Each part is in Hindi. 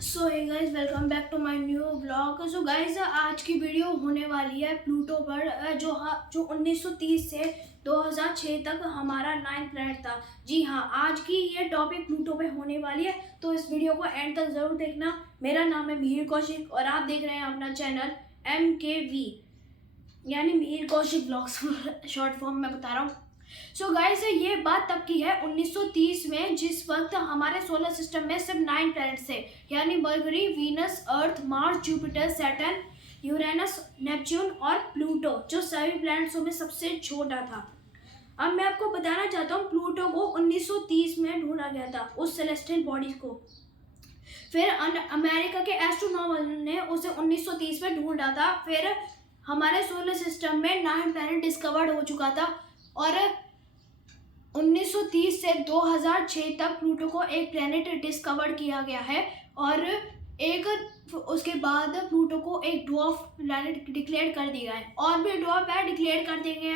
So hey guys, welcome back to my new blog. So guys, आज की वीडियो होने वाली है प्लूटो पर, जो 1930 से 2006 तक हमारा 9th प्लैनेट था। जी हाँ, आज की ये टॉपिक प्लूटो पे होने वाली है, तो इस वीडियो को एंड तक ज़रूर देखना। मेरा नाम है मिहिर कौशिक और आप देख रहे हैं अपना चैनल MKV, यानी Mihir Kaushik blogs short form में बता रहा हूँ। सो गाइस, ये बात तब की है 1930 में, जिस वक्त हमारे सोलर सिस्टम में सिर्फ 9 प्लैनेट्स थे, यानी Mercury, Venus, Earth, Mars, Jupiter, Saturn, Uranus, Neptune और प्लूटो, जो सभी प्लैनेट्सों में सबसे छोटा था। अब मैं आपको बताना चाहता हूँ, प्लूटो को 1930 में ढूंढा गया था, उस सेलेस्टियल बॉडी को। फिर अमेरिका के एस्ट्रोनॉमर ने उसे 1930 में ढूंढा था। फिर हमारे सोलर सिस्टम में 9 प्लैनेट डिस्कवर्ड हो चुका था और 1930 से 2006 तक प्लूटो को एक प्लैनेट डिस्कवर किया गया है और उसके बाद प्लूटो को एक ड्वार्फ प्लैनेट डिक्लेयर कर दिया है। और भी ड्वार्फ है डिक्लेयर कर दिए गए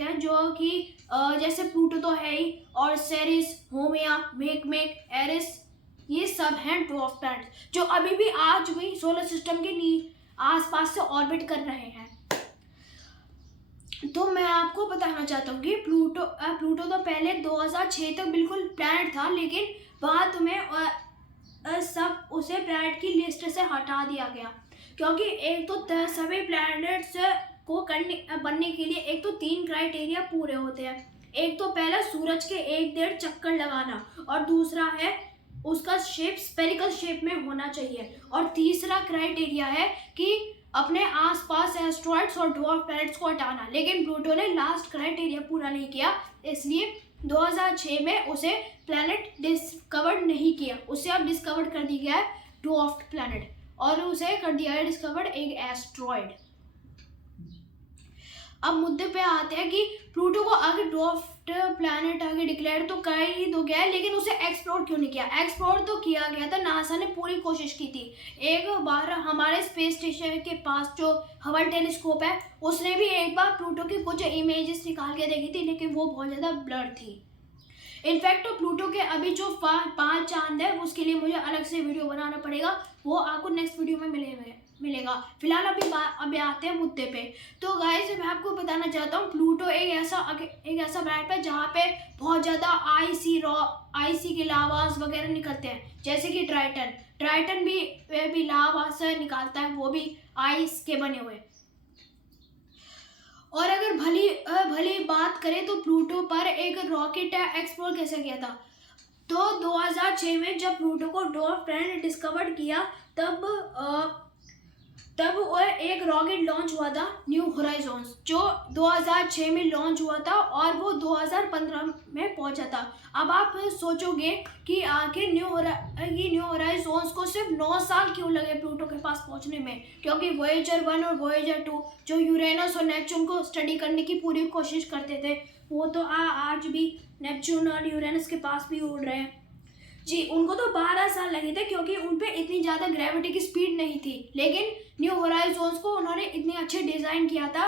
हैं, जो कि जैसे प्लूटो तो है ही, और सेरिस, होमिया, मेकमेक, एरिस, ये सब हैं ड्वार्फ प्लैनेट जो अभी भी आज भी सोलर सिस्टम के आसपास से ऑर्बिट कर रहे हैं। तो मैं आपको बताना चाहता हूँ कि प्लूटो तो पहले 2006 तक बिल्कुल प्लैनेट था, लेकिन बाद में सब उसे प्लैनेट की लिस्ट से हटा दिया गया, क्योंकि एक तो सभी प्लैनेट्स को बनने के लिए एक तो 3 क्राइटेरिया पूरे होते हैं। एक तो पहला सूरज के 1.5 चक्कर लगाना, और दूसरा है उसका शेप स्फेरिकल शेप में होना चाहिए, और तीसरा क्राइटेरिया है कि अपने आसपास एस्ट्रॉइड्स और ड्वार्फ प्लैनेट्स को हटाना। लेकिन प्लूटो ने लास्ट क्राइटेरिया पूरा नहीं किया, इसलिए 2006 में उसे प्लैनेट डिस्कवर्ड नहीं किया। उसे अब डिस्कवर्ड कर दिया गया है ड्वार्फ प्लैनेट, और उसे कर दिया है डिस्कवर्ड एक एस्ट्रॉइड। अब मुद्दे पे आते हैं कि प्लूटो को आगे ड्वार्फ प्लैनेट आगे डिक्लेयर तो कर ही तो गया है, लेकिन उसे एक्सप्लोर क्यों नहीं किया? एक्सप्लोर तो किया गया था, नासा ने पूरी कोशिश की थी। एक बार हमारे स्पेस स्टेशन के पास जो हबल टेलीस्कोप है, उसने भी एक बार प्लूटो की कुछ इमेजेस निकाल के देखी थी, लेकिन वो बहुत ज़्यादा ब्लर थी। इनफैक्ट तो प्लूटो के अभी जो 5 चांद है, उसके लिए मुझे अलग से वीडियो बनाना पड़ेगा, वो आपको नेक्स्ट वीडियो में मिलेगा। फिलहाल अभी आते हैं मुद्दे पे। तो गाइस, मैं आपको बताना चाहता हूँ, प्लूटो एक ऐसा प्लैनेट है जहाँ पे बहुत ज़्यादा आईसी के लावास वगैरह निकलते हैं, जैसे कि ट्राइटन भी लावा से निकालता है, वो भी आइस के बने हुए। और अगर भली बात करें तो प्लूटो पर एक रॉकेट एक्सप्लोर कैसे किया था? तो 2006 में जब प्लूटो को ड्वार्फ प्लैनेट डिस्कवर्ड किया, तब वो एक रॉकेट लॉन्च हुआ था, न्यू होराइजन्स, जो 2006 में लॉन्च हुआ था और वो 2015 में पहुंचा था। अब आप सोचोगे कि आखिर न्यू होराइजन्स को सिर्फ 9 साल क्यों लगे प्लूटो के पास पहुंचने में? क्योंकि वोयेजर 1 और वोयेजर 2 जो यूरेनस और नेपच्यून को स्टडी करने की पूरी कोशिश करते थे, वो तो आज भी नेपच्यून और यूरेनस के पास भी उड़ रहे हैं। जी, उनको तो 12 साल लगे थे, क्योंकि उन पे इतनी ज़्यादा ग्रेविटी की स्पीड नहीं थी। लेकिन न्यू होराइजन्स को उन्होंने इतनी अच्छे डिज़ाइन किया था।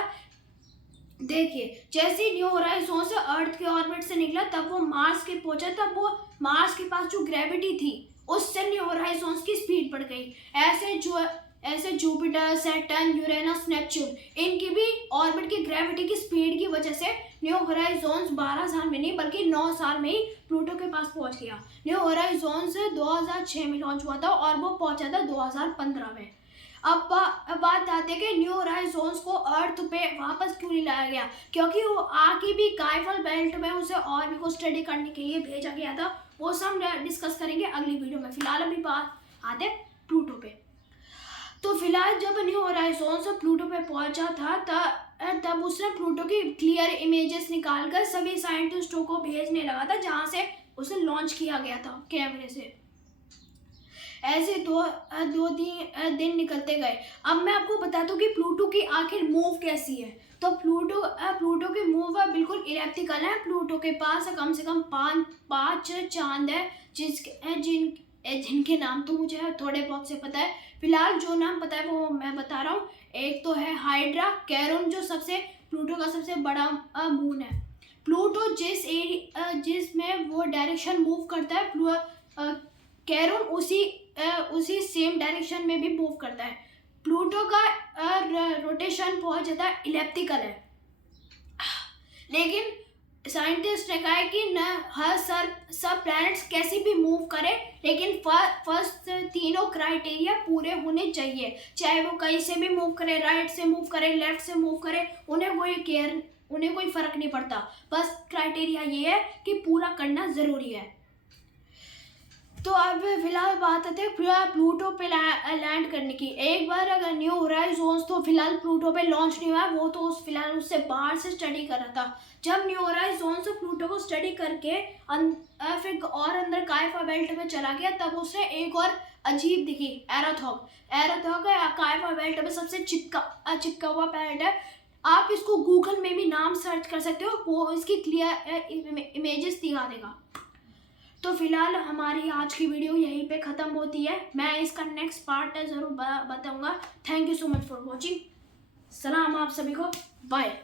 देखिए, जैसे न्यू होराइजन्स अर्थ के ऑर्बिट से निकला, तब वो मार्स के पहुंचा, तब वो मार्स के पास जो ग्रेविटी थी, उससे न्यू होराइजन्स की स्पीड बढ़ गई। ऐसे जुपिटर, सैटर्न, यूरेनस, नेपच्यून, इनकी भी ऑर्बिट की ग्रेविटी की स्पीड की वजह से न्यू होराइजन्स 12 साल में नहीं बल्कि 9 साल में ही प्लूटो के पास पहुंच गया। न्यू होराइजन्स 2006 में लॉन्च हुआ था और वो पहुंचा था 2015 में। अब बात आती है कि न्यू होराइजन्स को अर्थ पे वापस क्यों नहीं लाया गया? क्योंकि वो आगे भी काइफल बेल्ट में उसे और भी कुछ स्टडी करने के लिए भेजा गया था। वो सब डिस्कस करेंगे अगली वीडियो में। फिलहाल अभी बात आते प्लूटो पे। तो फिलहाल जब न्यू होराइजन्स प्लूटो पे पहुंचा था, तब उसने प्लूटो की क्लियर इमेजेस निकालकर सभी साइंटिस्टों को भेजने लगा था, जहां से उसे लॉन्च किया गया था कैमरे से। ऐसे दो दिन निकलते गए। अब मैं आपको बता दूं कि प्लूटो की आखिर मूव कैसी है। तो प्लूटो की मूव बिल्कुल इलिप्टिकल है। प्लूटो के पास कम से कम 5 चांद है, जिनके नाम तो मुझे थोड़े बहुत से पता है। फिलहाल जो नाम पता है वो मैं बता रहा हूँ। एक तो है हाइड्रा, कैरोन, जो प्लूटो का सबसे बड़ा मून है। प्लूटो जिसमें वो डायरेक्शन मूव करता है, कैरोन उसी सेम डायरेक्शन में भी मूव करता है। प्लूटो का रोटेशन बहुत ज़्यादा इलिप्टिकल है, लेकिन साइंटिस्ट ने कहा है कि न हर सब प्लैनेट्स कैसे भी मूव करें, लेकिन फर्स्ट तीनों क्राइटेरिया पूरे होने चाहिए। चाहे वो कहीं से भी मूव करे, राइट से मूव करे, लेफ्ट से मूव करे, उन्हें कोई फ़र्क नहीं पड़ता। बस क्राइटेरिया ये है कि पूरा करना ज़रूरी है। तो अब फिलहाल बात आती है प्लूटो पे लैंड करने की। एक बार अगर न्यू होराइजॉन्स तो फिलहाल प्लूटो पे लॉन्च नहीं हुआ, वो तो फिलहाल उससे बाहर से स्टडी कर रहा था। जब न्यू होराइजॉन्स प्लूटो को स्टडी करके फिर और अंदर काइफा बेल्ट में चला गया, तब उसने एक और अजीब दिखी, एरोथॉग। काइफा बेल्ट में सबसे चिपका हुआ प्लैनेट है। आप इसको गूगल में भी नाम सर्च कर सकते हो, वो इसकी क्लियर इमेजेस दिखा देगा। तो फिलहाल हमारी आज की वीडियो यहीं पे ख़त्म होती है। मैं इसका नेक्स्ट पार्ट ज़रूर बताऊंगा। Thank you so much for watching. सलाम आप सभी को, बाय।